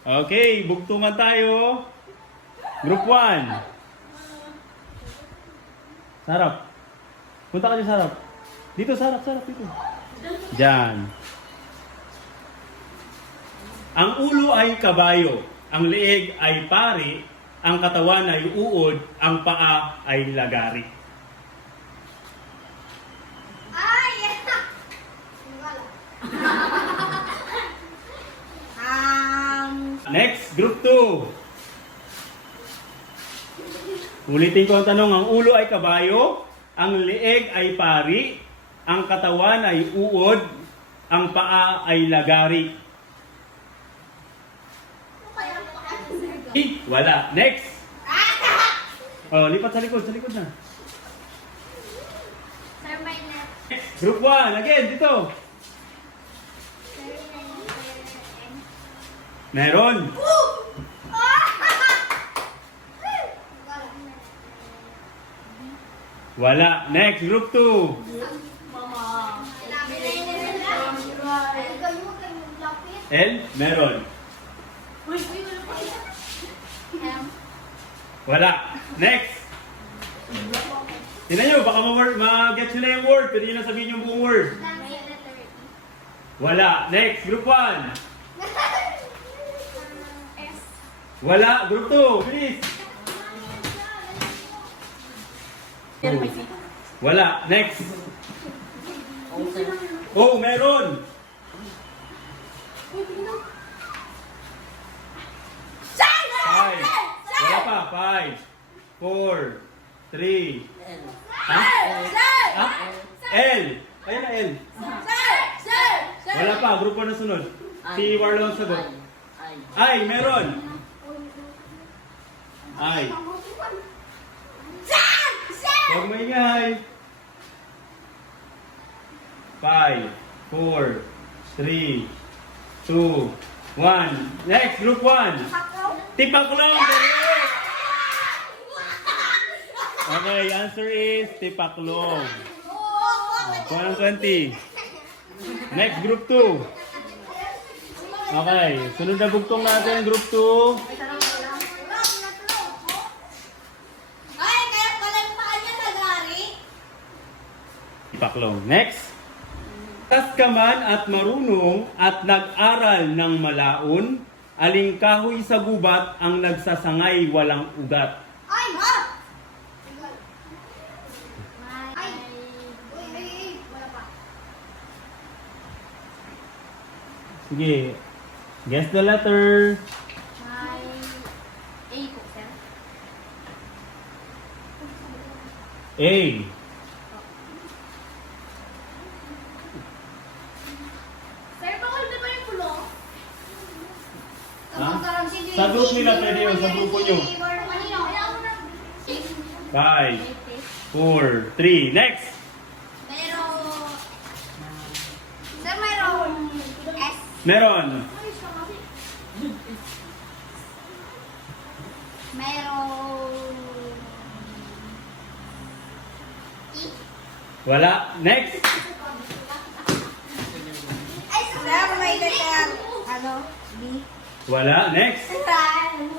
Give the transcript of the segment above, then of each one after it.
Okay, bugtungan tayo. Group 1. Sarap. Punta ka dyan, sarap. Dito, sarap, dito. Diyan. Ang ulo ay kabayo, ang leeg ay pari, ang katawan ay uod, ang paa ay lagari. Ay! Next, group 2. Ulitin ko ang tanong, ang ulo ay kabayo, ang leeg ay pari, ang katawan ay uod, ang paa ay lagari. Wala. Next. Oh, lipat sa likod na. Sir, may net. Next, group 1. Again, dito. Meron. Wala. Next, group 2. L, meron. Wala. Next. Tingnan nyo, baka ma-get nyo na yung word. Pwede nyo na sabihin yung buong word. Wala. Next, group 1. Wala. Group 2. Please. Wala. Next. Oh, meron. Five. Wala pa. 5, 4, 3. Ha? Ha? L. Ayun na L. Wala pa. Group 1 na sunod. Si Warlon sagot. Ay, meron. Ay. Huwag maingay. 5, 4, 3, 2, 1. Next, group 1. Tipaklong. Okay, answer is tipaklong. Kuha ng 20. Next, group 2. Okay, sunod na bugtong natin, group 2. Tipaklong. Next. Tas ka man at marunong at nag-aral ng malaon, aling kahoy sa gubat ang nagsasangay walang ugat. Ay, ha! Ay! Wala pa. Sige. Guess the letter. A po, sir. A. Sir, bawal na ba yung kulong? Ha? Sa group nila pwede yun, sa grupo nyo. 5, 4, 3. Next. Meron. Sir, meron. S. Meron. Meron. E. Wala. Next. Ay, sir, may letter. Ano? B. Wala. Next. Ano yan?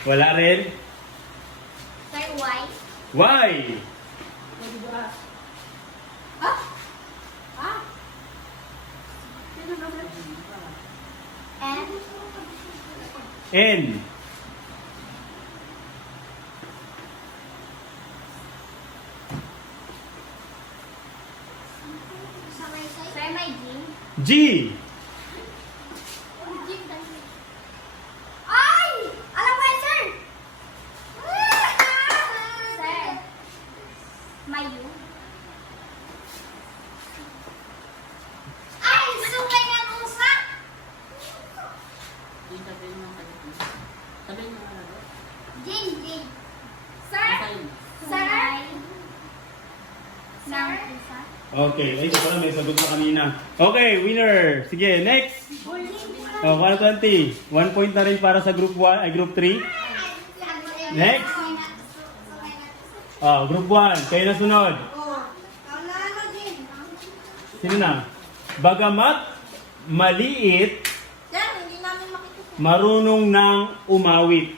Wala rin. Sir, Y. Y. Ah? Ah? N. N. Sir, may G. G. Ay! Alam ko yan, sir! Sir, may U. Ay! Sungay ng usa! Jing, Jing. Sir? Sir? Sir? Okay. Ay, ito pala may sagot na kanina. Okay, winner. Sige, next. Oh, 120. 1 point na rin para sa group 1, ay group 3. Next. Oh, group 1. Kayo na sunod. Sino na? Bagamat maliit, Sir, hindi namin makikita. marunong nang umawit.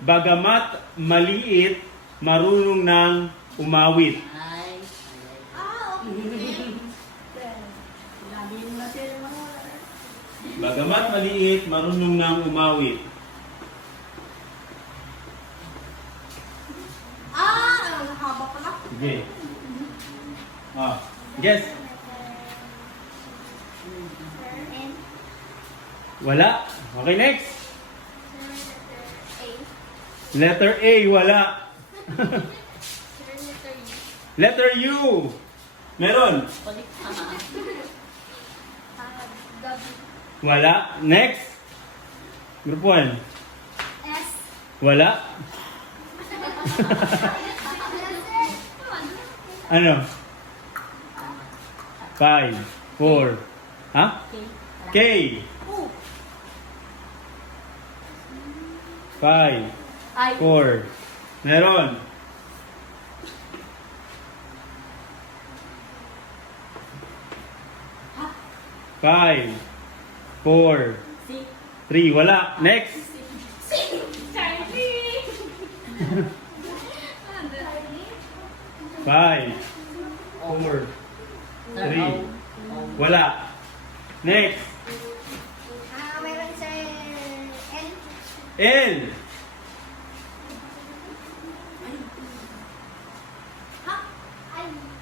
Bagamat maliit, marunong nang umawit. Ay. Okay. Bagamat maliit, marunong nang umawit. Ang haba pala. Sige. Guess. Wala. Okay, next. Letter A, wala. Letter U. Meron. Balik ka. Wala. Next. Group 1. S. Wala. Ano? 5, 4. Ha? K. 5, Ay. 4. Meron. Five, 4, Si. 3. Wala. Next. Charlie. 5, 4, 3. Wala. Next. Meron sa N. L.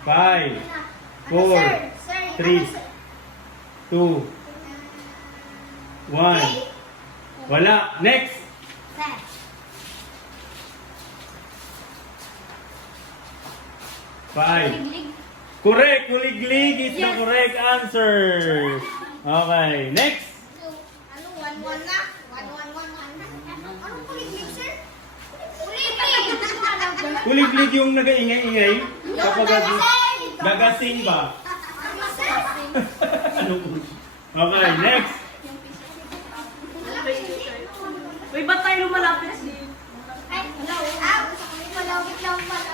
Five, four, Sir, three. ano, sir? 2, 1. Wala. Next. Sir. 5. Liglig. Correct. Kuliglig is the correct answer. Okay. Next. Ano, 1-1 na? 1-1-1. Anong kuliglig, sir? Kuliglig! Kuliglig yung nag-ingay-ingay kapag gagasing ba? Ano, sir? Anong- Okay. Next. Uy, ba't tayo lumalapit si... Ay, malawit lang pala.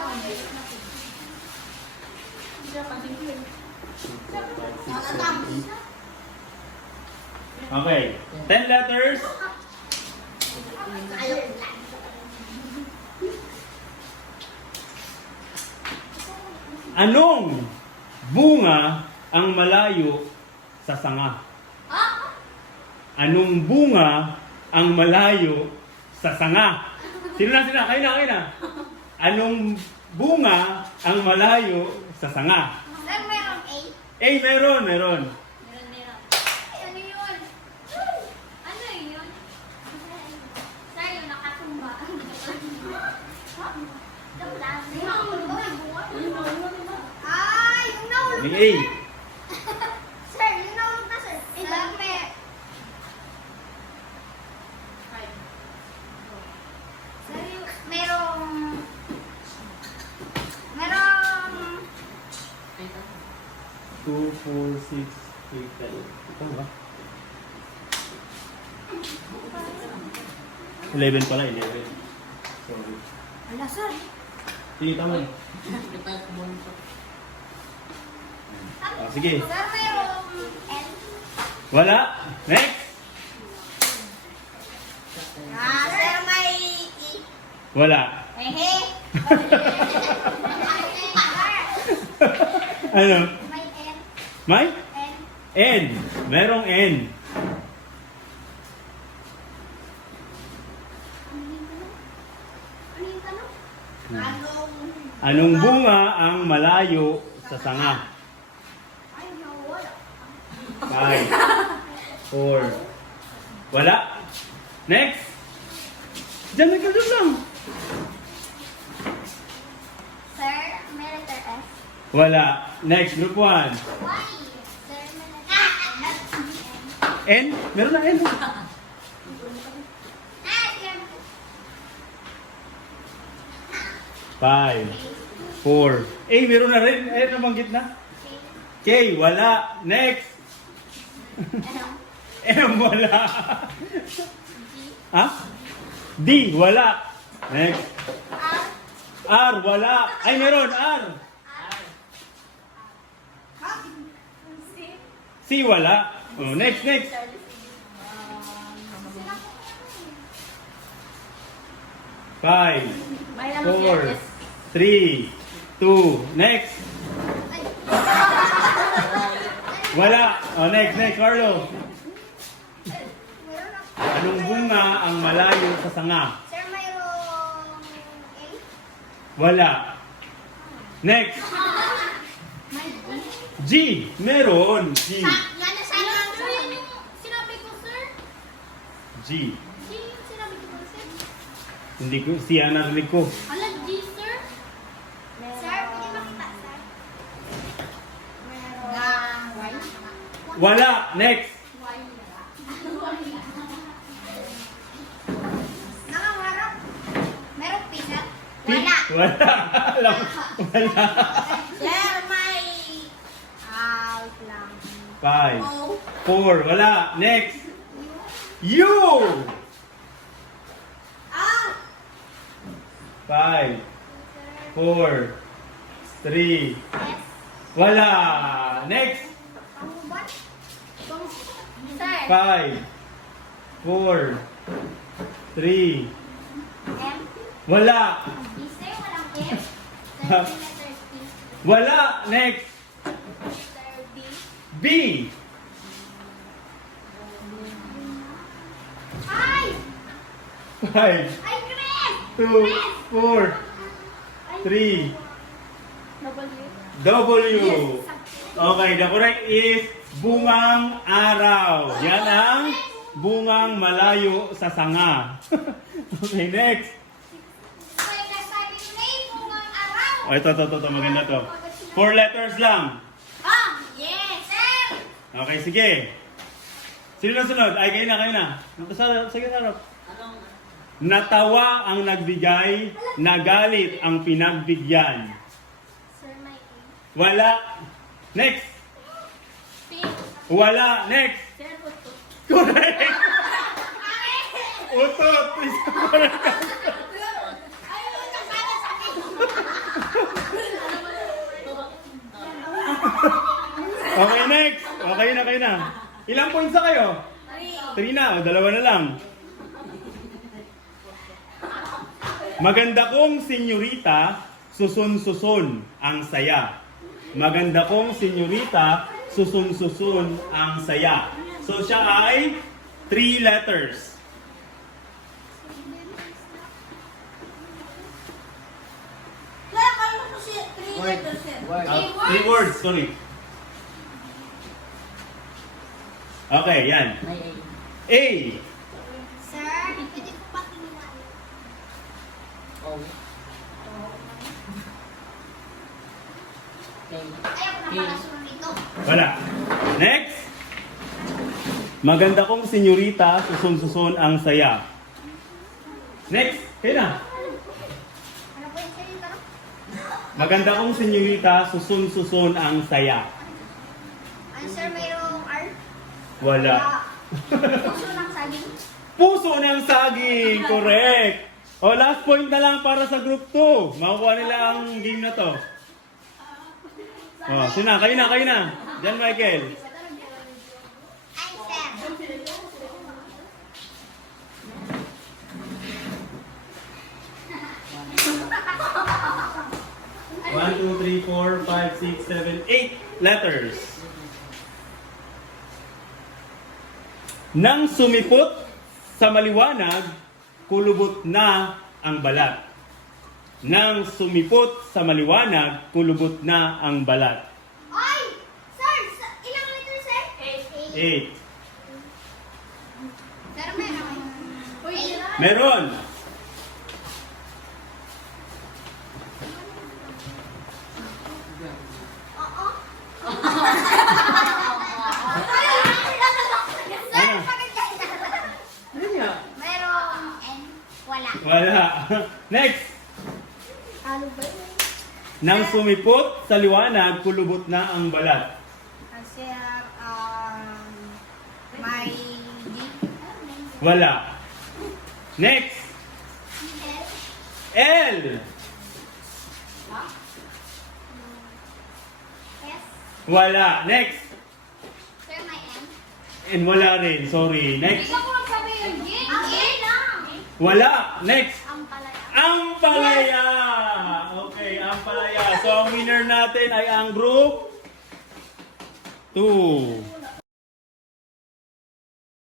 Okay. 10 letters. Anong bunga ang malayo sa sanga? Anong bunga ang malayo sa sanga? Sino na sila? Kayo na. Anong bunga ang malayo sa sanga? Sir, meron A? Meron. Meron. Ay, ano yun? Ano yun? Sir, yung nakatumba. Ay, yung nahulog May na, A. sir. Sir, yung nahulog na, sir. Sir, Sir, merong... Merong... 2, 4, 6, 8, 10. Ito ba? 11 pala, 11. Sorry. Ala, sir. Sige, tama. Sige. Sir, merong N. Wala. Next. Sir, may E. Wala. Ehe. Ano? May N. May? N. N. Merong N. Ano yung tanong? Anong... Anong bunga ang malayo sa sanga? Ay, nawala. 5, 4. Wala. Next. Diyan ka dyan lang. Sir, may letter S. Wala. Next, group 1. Why? Sir, may letter N? Meron na N. N. 5, 4. Meron na rin. Nabanggit na. K, wala. Next. M, wala. Ha? D, wala. Next. R, wala. Ay, meron. R. C, wala. Oh, next, next. Five, May naman siya, 4, yes. 3, 2, next. Wala. Oh, next, next, Carlo. Meron ako. Anong bunga ang malayo sa sanga? Sir, mayroong A? Wala. Next. G. Meron. G. Yan na sana ang sir. Yan yung sinabi ko, sir. G. Yan yung sinabi ko, sir. Hindi ko, siya narinig ko. Ala, G, sir. Sir, pwede makita, sir. Meron. Y? Wala. Next. Nakaharap. Merong peanut? Pink. Wala. Wala. Alam. Wala. Sir, may lang. 5, 4, wala. Next. U. Ah! 5, 4, 3, S. wala. Next. Ano ba? Sir. 5, 4, 3, M. wala. B, sir, walang M. Sir, letter T. Wala. Next. Sir, B. B. Ay! 5, Ay, Chris! 2, 4, 3, W. Okay, the correct is bungang araw. Yan ang bungang malayo sa sanga. Okay, next. Ay, nasabi ko na yung bungang araw. Oh, ito, maganda to. 4 letters lang. Ah! Yes! Sir! Okay, sige. Sino na sunod? Ay, kayo na. Sige, harap. Natawa ang nagbigay, nagalit ang pinagbigyan. Sir, may A. Wala. Next. P. Wala. Next. Sir, puto. Correct. Utot. Please, correct. Ayun, kasama sa akin. Okay, next. Okay na, kayo na. Ilang points na kayo? 3 na, o 2 na lang. Maganda kong senyorita, susun-susun ang saya. Maganda kong senyorita, susun-susun ang saya. So siya ay 3 letters. Kaya kala ko siya 3 letters, sir. 3 words, sorry. Okay, yan. A. Sir, pwede ko pa tingnan. Ayaw ko na pala sunod dito. Wala. Next. Maganda kong senyorita, susun-susun ang saya. Next. Kayo na. Ano po yung sa'yo, taro? Maganda kong senyorita, susun-susun ang saya. Answer, mayroong R. Wala. Puso ng saging. Puso ng saging. Correct. O, last point na lang para sa group 2. Makukuha nila ang game na to. O, sina, kayo na. Diyan, Michael. Answer. 1, 2, 3, 4, 5, 6, 7, 8 letters. Nang sumipot sa maliwanag, kulubot na ang balat. Nang sumipot sa maliwanag, kulubot na ang balat. Ay! Sir, ilang letter, sir? 8. Pero meron. Uy, Meron. Oo. Ano? Merong N. Wala. Wala. Next. Ano ba yun? Nang sumipot sa liwanag, kulubot na ang balat. Sir, may D. Wala. Next. L. S. Wala. Next. Sir, may M. And wala rin. Sorry. Next. Ikaw ko nagsabi yung gin. Ang gin lang. Wala. Next. Ang palaya. Ampalaya! Okay, Ampalaya. So, ang winner natin ay ang group 2.